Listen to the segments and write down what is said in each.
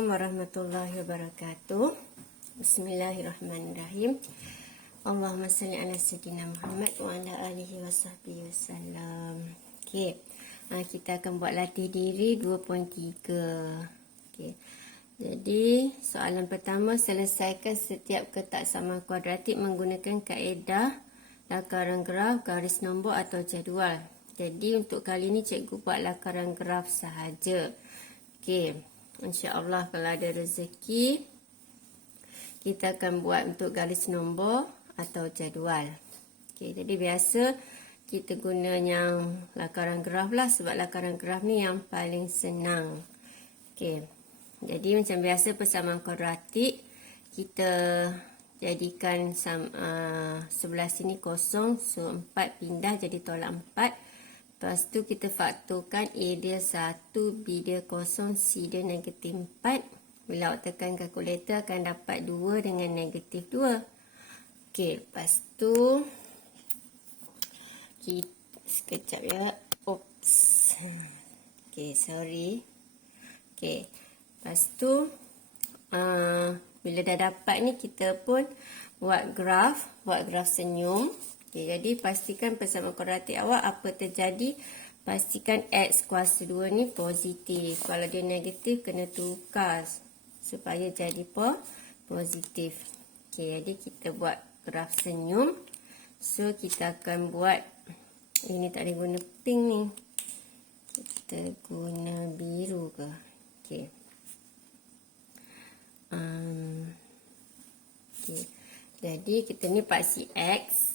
Assalamualaikum warahmatullahi wabarakatuh. Bismillahirrahmanirrahim. Allahumma salli ala sayyidina Muhammad wa ala alihi wa sahbihi wasallam. Okey. Kita akan buat latih diri 2.3. Okey. Jadi, soalan pertama, selesaikan setiap ketaksamaan kuadratik menggunakan kaedah lakaran graf, garis nombor atau jadual. Jadi, untuk kali ini cikgu buat lakaran graf sahaja. Okey. InsyaAllah kalau ada rezeki, kita akan buat untuk garis nombor atau jadual. Okay, jadi biasa kita guna yang lakaran graf lah, sebab lakaran graf ni yang paling senang. Okay, jadi macam biasa persamaan kuadratik, kita jadikan sebelah sini kosong, so 4 pindah jadi tolak 4. Lepas tu kita faktorkan A dia 1, B dia kosong, C dia negatif 4. Bila awak tekan kalkulator akan dapat 2 dengan negatif 2. Okey, lepas tu sekejap ya. Oops. Okey, sorry. Okey, lepas tu bila dah dapat ni kita pun buat graf senyum. Okay, jadi pastikan persamaan kuadratik awak apa terjadi. Pastikan X kuasa 2 ni positif. Kalau dia negatif, kena tukar supaya jadi positif. Okay, jadi kita buat graf senyum. So, kita akan buat, ini tak boleh guna pink ni. Kita guna biru ke? Okay. Okay. Jadi, kita ni paksi X.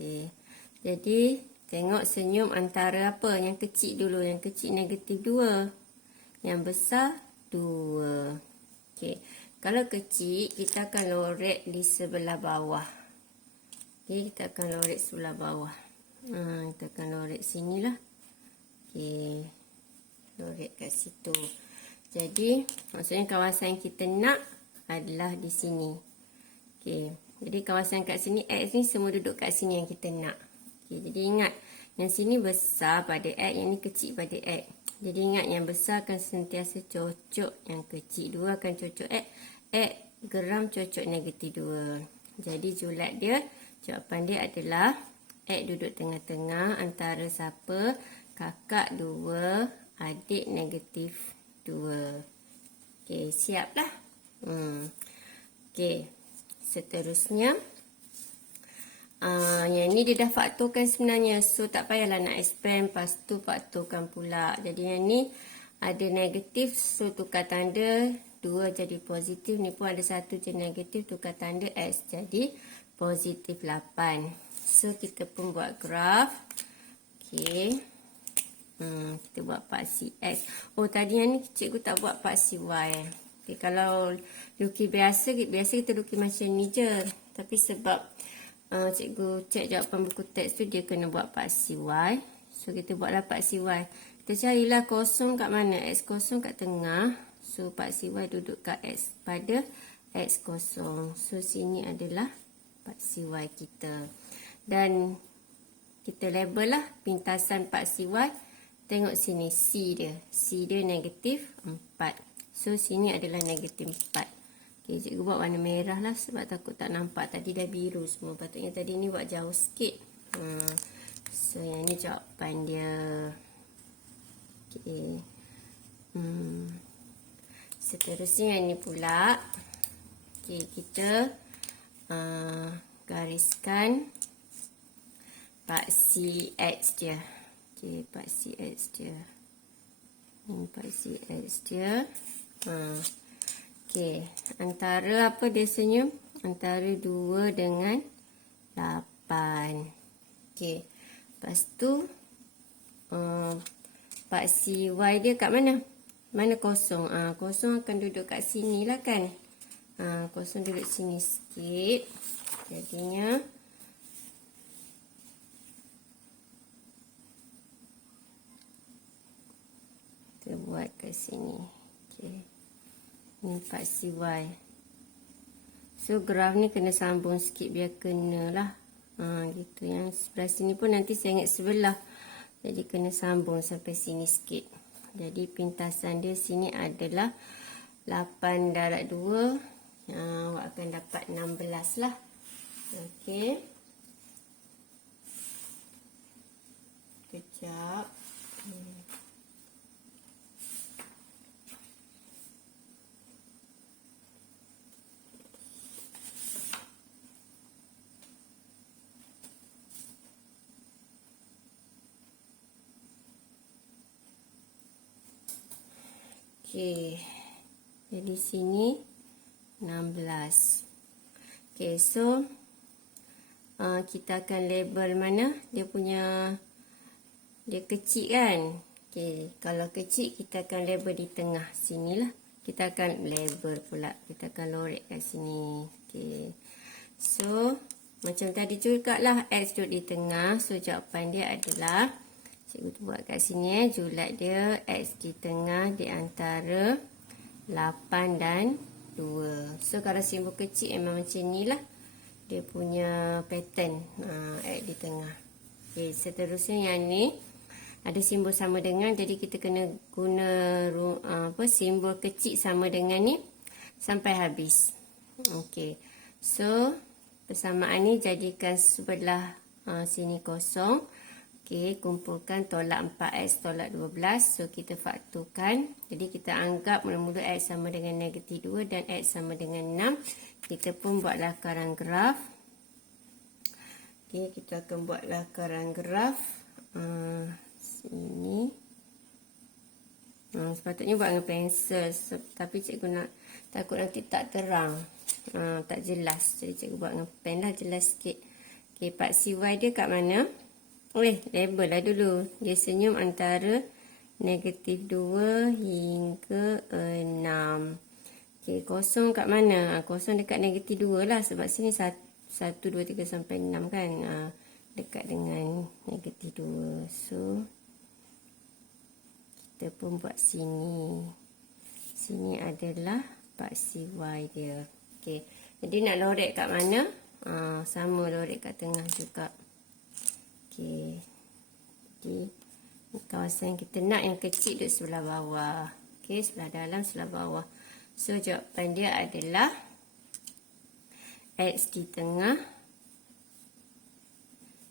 Okay. Jadi, tengok senyum antara apa? Yang kecil dulu. Yang kecil negatif 2. Yang besar 2. Okay. Kalau kecil, kita akan lorek di sebelah bawah. Okay, kita akan lorek sebelah bawah. Kita akan lorek sini lah. Okay. Lorek kat situ. Jadi, maksudnya kawasan yang kita nak adalah di sini. Okay. Jadi kawasan kat sini X ni semua duduk kat sini yang kita nak. Okay, jadi ingat yang sini besar pada X, yang ni kecil pada X. Jadi ingat yang besar akan sentiasa cocok yang kecil. 2 akan cocok X. X geram cocok negatif 2. Jadi julat dia, jawapan dia adalah X duduk tengah-tengah antara siapa? Kakak 2, adik negatif 2. Okay, siap lah. Okay. Seterusnya, yang ni dia dah faktorkan sebenarnya. So, tak payahlah nak expand. Lepas tu faktorkan pula. Jadi, yang ni ada negatif. So, tukar tanda 2 jadi positif. Ni pun ada 1 je negatif. Tukar tanda X jadi positif 8. So, kita pun buat graf. Okay. Kita buat paksi X. Oh, tadi yang ni cikgu tak buat paksi Y. Okay, kalau lukis biasa kita lukis macam ni je. Tapi sebab cikgu cek jawapan buku teks tu, dia kena buat paksi Y. So, kita buatlah paksi Y. Kita carilah kosong kat mana? X kosong kat tengah. So, paksi Y duduk kat X pada X kosong. So, sini adalah paksi Y kita. Dan kita label lah pintasan paksi Y. Tengok sini C dia. C dia negatif 4. So, sini adalah negatif 4. Okay, cikgu buat warna merah lah sebab takut tak nampak. Tadi dah biru semua. Patutnya tadi ni buat jauh sikit. So, yang ni jawapan dia. Okay. Seterusnya yang ni pula. Okay, kita gariskan paksi X dia. Okay, paksi X dia. Ini paksi X dia. Okey, antara apa dia senyum? Antara 2 dengan 8. Okey, lepas tu paksi Y dia kat mana? Mana kosong? Kosong akan duduk kat sini lah kan? Kosong duduk sini sikit. Jadinya kita buat kat sini. Okey. Ni paksi Y. So, graf ni kena sambung sikit biar kena lah. Gitu. Yang sebelah sini pun nanti saya ingat sebelah. Jadi, kena sambung sampai sini sikit. Jadi pintasan dia sini adalah 8 darab 2. Awak akan dapat 16 lah. Okey. Kejap. Okey. Jadi sini 16. Okey, so kita akan label mana dia punya, dia kecil kan. Okey, kalau kecil kita akan label di tengah sinilah. Kita akan label pula, kita akan lorek kat sini. Okey. So macam tadi juga lah, X duduk di tengah. So jawapan dia adalah, cikgu tu buat kat sini julat dia X di tengah di antara 8 dan 2. So kalau simbol kecil memang macam ni lah dia punya pattern, X di tengah. Okay, seterusnya yang ni ada simbol sama dengan, jadi kita kena guna simbol kecil sama dengan ni sampai habis. Okey. So persamaan ni jadikan sebelah sini kosong. Okey, kumpulkan tolak 4x tolak 12. So kita fakturkan. Jadi kita anggap mula-mula x sama dengan negatif 2 dan x sama dengan 6. Kita pun buatlah lakaran graf. Okey, kita akan buat lakaran graf. Sini. Sepatutnya buat dengan pensel. Tapi cikgu nak takut nanti tak terang. Tak jelas. Jadi cikgu buat dengan pen lah, jelas sikit. Okey, paksi y dia kat mana? Label lah dulu. Dia senyum antara negatif 2 hingga 6. Okey, kosong kat mana? Kosong dekat negatif 2 lah. Sebab sini 1, 2, 3 sampai 6 kan. Dekat dengan negatif 2. So, kita pun buat sini. Sini adalah paksi y dia. Okey, jadi nak lorek kat mana? Sama lorek kat tengah juga. Okey, jadi kawasan kita nak yang kecil duduk sebelah bawah. Okey, sebelah dalam, sebelah bawah. So, jawapan dia adalah X di tengah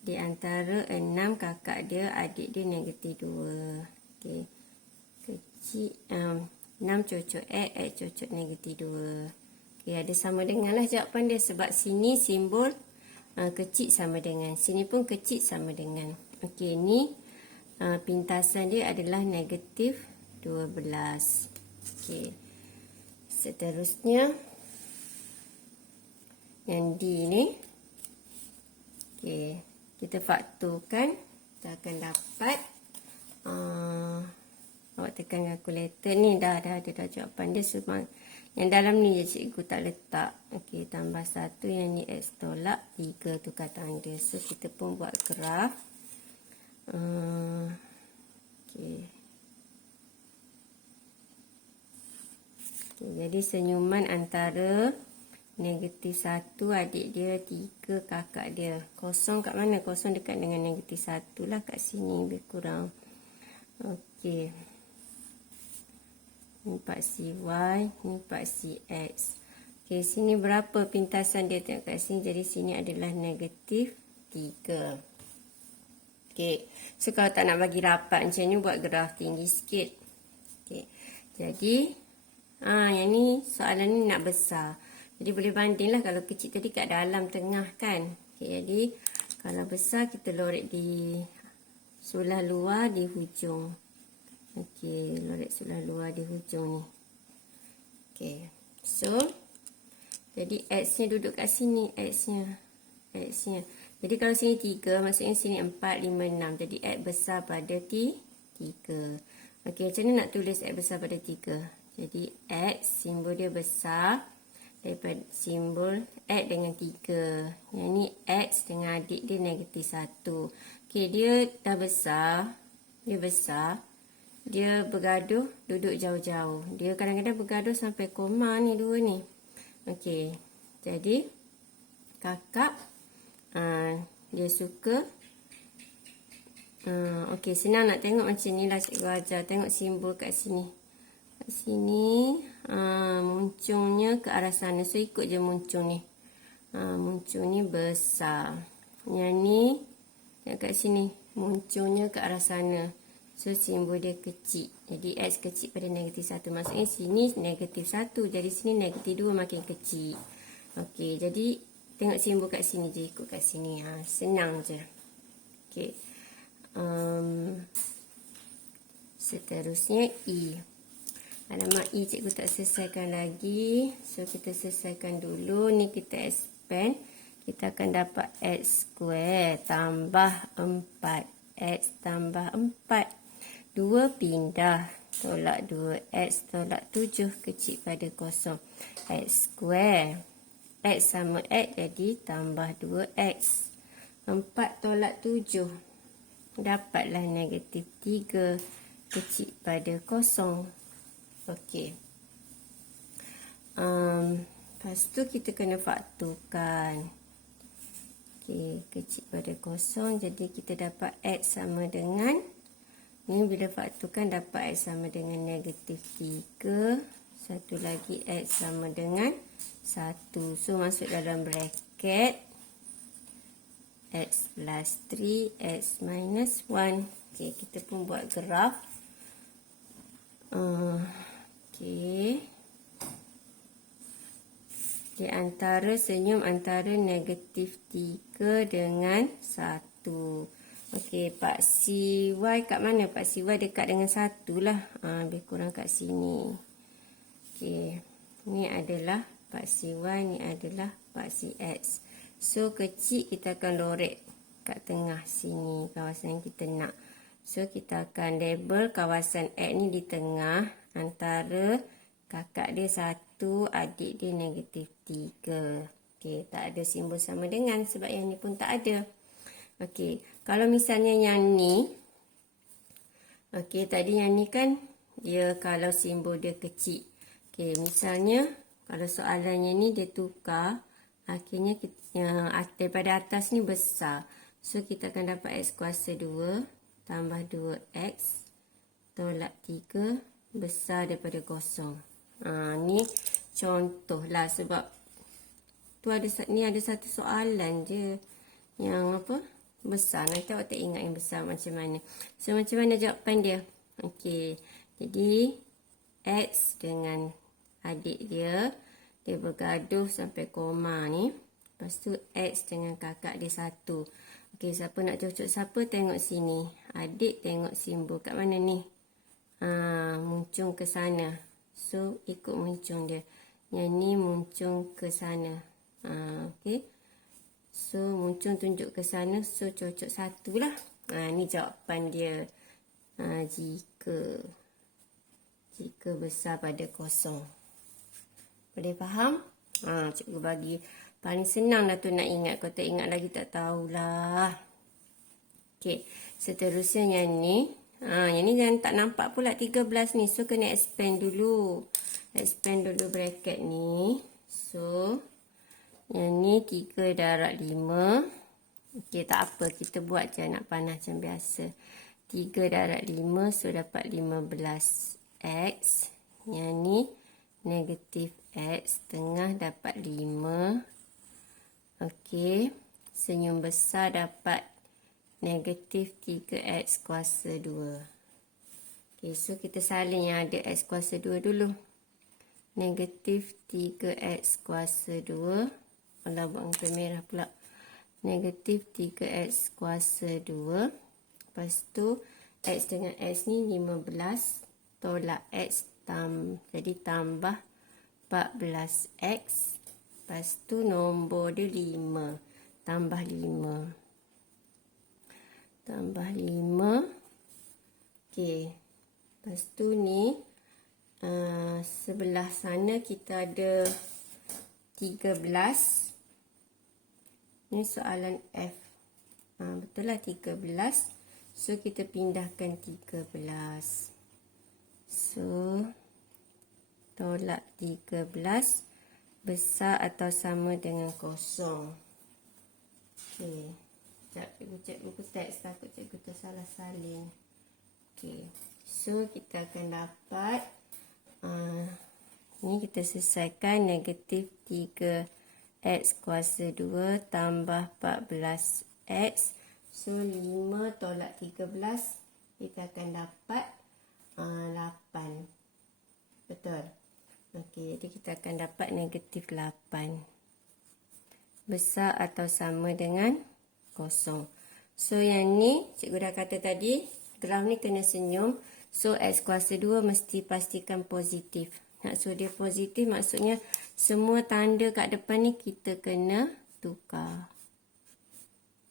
di antara 6 kakak dia, adik dia negatif 2. Okey, kecil 6 cocok X, X cocok negatif 2. Okey, ada sama dengan lah jawapan dia sebab sini simbol kecil sama dengan, sini pun kecil sama dengan. Okey, ni pintasan dia adalah negatif 12. Okey. Seterusnya yang D ni. Okey, kita fakturkan, kita akan dapat awak tekan kalkulator ni dah jawapan dia semua. Yang dalam ni je cikgu tak letak. Okey, tambah 1 yang ni X tolak 3 tukar tanda. So kita pun buat graf. Okey. Jadi senyuman antara negatif 1 adik dia, 3 kakak dia. Kosong kat mana? Kosong dekat dengan negatif 1 lah, kat sini lebih kurang. Okey. Ni paksi Y, ni paksi X. Okey, sini berapa pintasan dia? Tengok kat sini. Jadi sini adalah negatif 3. Okey. So kalau tak nak bagi rapat macam ni, buat graf tinggi sikit. Okey. Jadi yang ni soalan ni nak besar. Jadi boleh banding lah, kalau kecil tadi kat dalam tengah kan. Okay, jadi kalau besar kita lorek di sebelah luar di hujung. Okey, lorek sebelah luar di hujung ni. Okey, so jadi X-nya duduk kat sini. X-nya. Jadi kalau sini 3, maksudnya sini 4, 5, 6. Jadi X besar pada 3. Okey, macam mana nak tulis X besar pada 3? Jadi X, simbol dia besar daripada simbol X dengan 3. Yang ni X dengan adik dia negatif 1. Okey, dia dah besar. Dia besar. Dia bergaduh, duduk jauh-jauh. Dia kadang-kadang bergaduh sampai koma ni, dua ni. Okey, jadi kakak dia suka Okey, senang nak tengok macam ni lah cikgu ajar. Tengok simbol kat sini. Kat sini, muncungnya ke arah sana. So, ikut je muncung ni. Muncung ni besar. Yang ni, yang kat sini, muncungnya ke arah sana. So, simbol dia kecil. Jadi, X kecil pada -1. Maksudnya, sini -1. Jadi, sini -2 makin kecil. Okey, jadi, tengok simbol kat sini je. Ikut kat sini. Senang je. Okey. Seterusnya, I. Alamak, I cikgu tak selesaikan lagi. So, kita selesaikan dulu. Ni kita expand. Kita akan dapat X square tambah 4. X tambah 4. 2 pindah. Tolak 2X tolak 7. Kecil pada 0. X square. X sama X jadi tambah 2X. 4 tolak 7. Dapatlah -3. Kecil pada 0. Okey. Lepas tu kita kena fakturkan. Okey, kecil pada 0. Jadi kita dapat X sama dengan, ni bila fakturkan dapat X sama dengan -3. Satu lagi X sama dengan 1. So masuk dalam bracket X plus 3, X minus 1. Okey, kita pun buat graf. Okey. Di antara senyum antara -3 dengan 1. Okey, paksi Y kat mana? Paksi Y dekat dengan 1 lah. Lebih kurang kat sini. Okey. Ni adalah paksi Y, ni adalah paksi X. So, kecil kita akan lorek kat tengah sini, kawasan yang kita nak. So, kita akan label kawasan X ni di tengah antara kakak dia 1, adik dia -3. Okey, tak ada simbol sama dengan sebab yang ni pun tak ada. Okey, kalau misalnya yang ni, okey, tadi yang ni kan dia kalau simbol dia kecil. Okey, misalnya kalau soalannya ni dia tukar, akhirnya kita, daripada atas ni besar. So, kita akan dapat X kuasa 2 tambah 2X tolak 3 besar daripada 0. Ni contoh lah sebab tu ada, ni ada satu soalan je yang apa besar. Nanti awak tak ingat yang besar macam mana. So, macam mana jawapan dia? Okey, jadi X dengan adik dia bergaduh sampai koma ni. Lepas tu X dengan kakak dia 1. Okey, siapa nak cocok siapa tengok sini. Adik tengok simbol kat mana ni? Muncung ke sana. So, ikut muncung dia. Yang ni muncung ke sana. Okey. So, muncung tunjuk ke sana. So, cocok 1 lah. Ni jawapan dia. Jika besar pada 0. Boleh faham? Cikgu bagi. Paling senang dah tu nak ingat. Kalau tak ingat lagi tak tahulah. Okey. Seterusnya yang ni. Yang ni jangan tak nampak pula 13 ni. So, kena expand dulu. Expand dulu bracket ni. So, yang ni 3 darab 5. Okey, tak apa. Kita buat je nak panah macam biasa. 3 darab 5. So, dapat 15X. Yang ni negatif X. Tengah dapat 5. Okey. Senyum besar dapat negatif 3X kuasa 2. Okey, so kita salin yang ada X kuasa 2 dulu. Negatif 3X kuasa 2. Alah, buat angka merah pula. Negatif 3X kuasa 2. Lepas tu, X dengan X ni 15. Tolak X, jadi tambah 14X. Lepas tu, nombor dia 5. Tambah 5. Tambah 5. Okey. Lepas tu ni, sebelah sana kita ada 13. Ni soalan F. Betul lah 13. So, kita pindahkan 13. So, tolak 13 besar atau sama dengan 0. Okey. Sekejap, cikgu cek buku teks. Takut cikgu tersalah salin. Okay. So, kita akan dapat. Ni kita selesaikan negatif 3x kuasa 2 tambah 14x. So, 5 tolak 13. Kita akan dapat 8. Betul. Okey, jadi kita akan dapat negatif 8. Besar atau sama dengan kosong. So, yang ni cikgu dah kata tadi, graf ni kena senyum. So, x kuasa 2 mesti pastikan positif. Nak suruh dia positif maksudnya semua tanda kat depan ni kita kena tukar.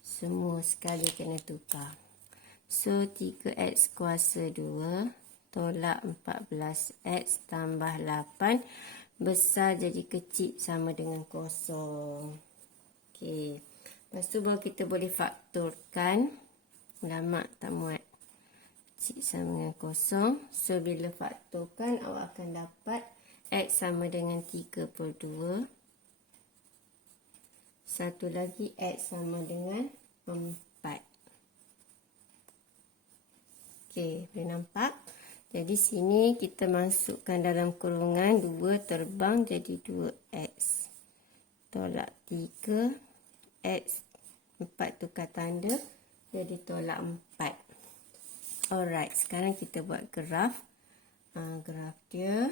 Semua sekali kena tukar. So, 3x kuasa 2 tolak 14x tambah 8. Besar jadi kecil sama dengan kosong. Okey. Lepas tu baru kita boleh faktorkan. Lama tak muat. Kecil sama dengan kosong. So, bila faktorkan awak akan dapat x sama dengan 3/2. Satu lagi x sama dengan 4. Okey, boleh nampak? Jadi sini kita masukkan dalam kurungan 2 terbang jadi 2x. Tolak 3. X 4 tukar tanda. Jadi tolak 4. Alright, sekarang kita buat graf. Graf dia.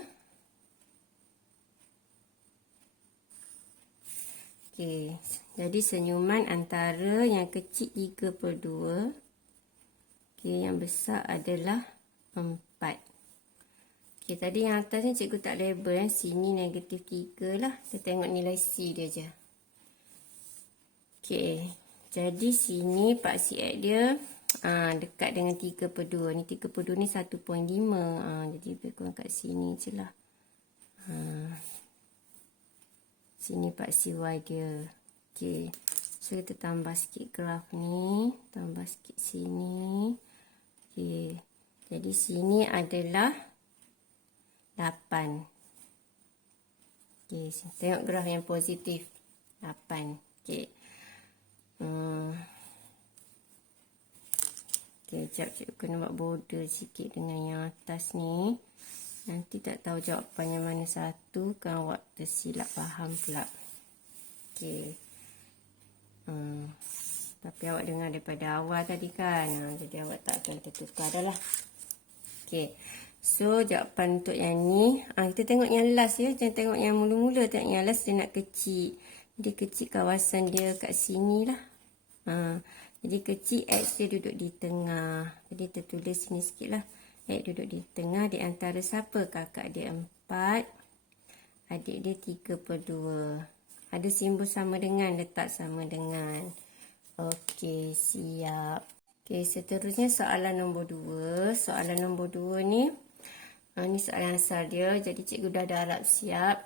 Okey, jadi senyuman antara yang kecil 3/2. Okey, yang besar adalah 4. Okey, tadi yang atas ni cikgu tak label. Sini negatif 3 lah. Kita tengok nilai C dia je. Okey, jadi sini paksi X dia dekat dengan 3/2. Ni 3/2 ni 1.5. Jadi lebih kurang kat sini je lah. Sini paksi Y dia. Okey, so kita tambah sikit graf ni. Tambah sikit sini. Okey. Jadi sini adalah 8. Okey, tengok graf yang positif. 8. Okey. Okey, sekejap cikgu kena buat border sikit dengan yang atas ni. Nanti tak tahu jawapan yang mana satu, kan awak tersilap faham pula. Okey. Tapi awak dengar daripada awal tadi kan. Jadi awak tak akan tertukar dah lah. Okey. So, jawapan untuk yang ni. Kita tengok yang last ya. Jangan tengok yang mula-mula. Tengok yang last dia nak kecil. Jadi kecil kawasan dia kat sini lah. Jadi kecil X dia duduk di tengah. Jadi tertulis sini sikit lah. X duduk di tengah. Di antara siapa? Kakak dia 4. Adik dia 3/2. Ada simbol sama dengan. Letak sama dengan. Okey, siap. Okey, seterusnya soalan nombor 2. Soalan nombor 2 ni. Ni soalan asal dia. Jadi cikgu dah harap siap.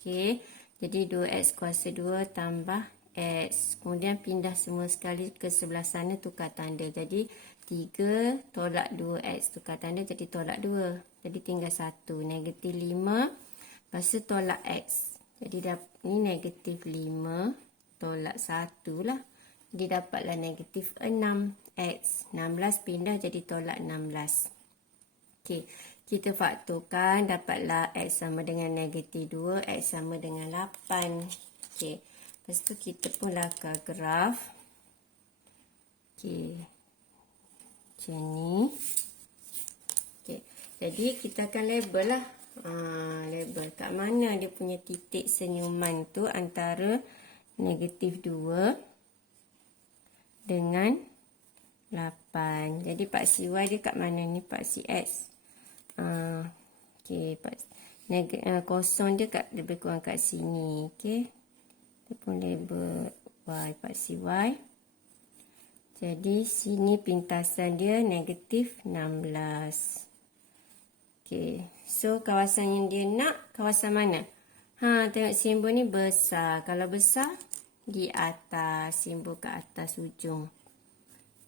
Okey. Jadi 2x kuasa 2 tambah x. Kemudian pindah semua sekali ke sebelah sana tukar tanda. Jadi 3 tolak 2x tukar tanda jadi tolak 2. Jadi tinggal 1. Negatif 5. Lepas tu tolak x. Jadi ni negatif 5 tolak 1 lah. Jadi dapatlah negatif 6x. 16 pindah jadi tolak 16. Okey. Kita faktorkan dapatlah x sama dengan negatif 2. X sama dengan 8. Okey. Lepas tu kita pun lakar graf. Okey. Macam ni. Okey. Jadi kita akan label lah. Label kat mana dia punya titik senyuman tu antara negatif 2 dengan 8. Jadi paksi Y dia kat mana ni? Paksi X. Okey. Kosong dia kat, lebih kurang kat sini. Okey. Kita pun label Y. Paksi Y. Jadi sini pintasan dia negatif 16. Okey. So kawasan yang dia nak, kawasan mana? Tengok simbol ni besar. Kalau besar, di atas. Simbol ke atas ujung.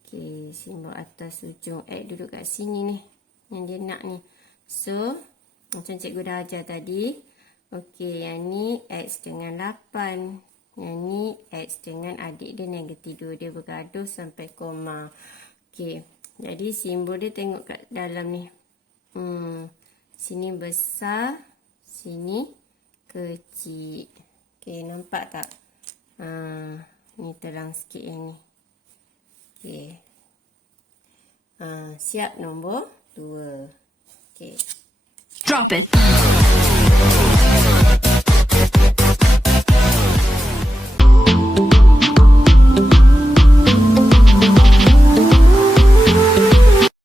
Okey. Simbol atas ujung. X duduk kat sini ni. Yang dia nak ni. So, macam cikgu dah ajar tadi. Okey. Yang ni X dengan 8. Yang ni X dengan adik dia negatif 2. Dia bergaduh sampai koma. Okey. Jadi simbol dia tengok kat dalam ni. Sini besar. Sini kecil. Okey, nampak tak? Ni terang sikit yang ni. Okey. Siap nombor 2. Okey. Drop it.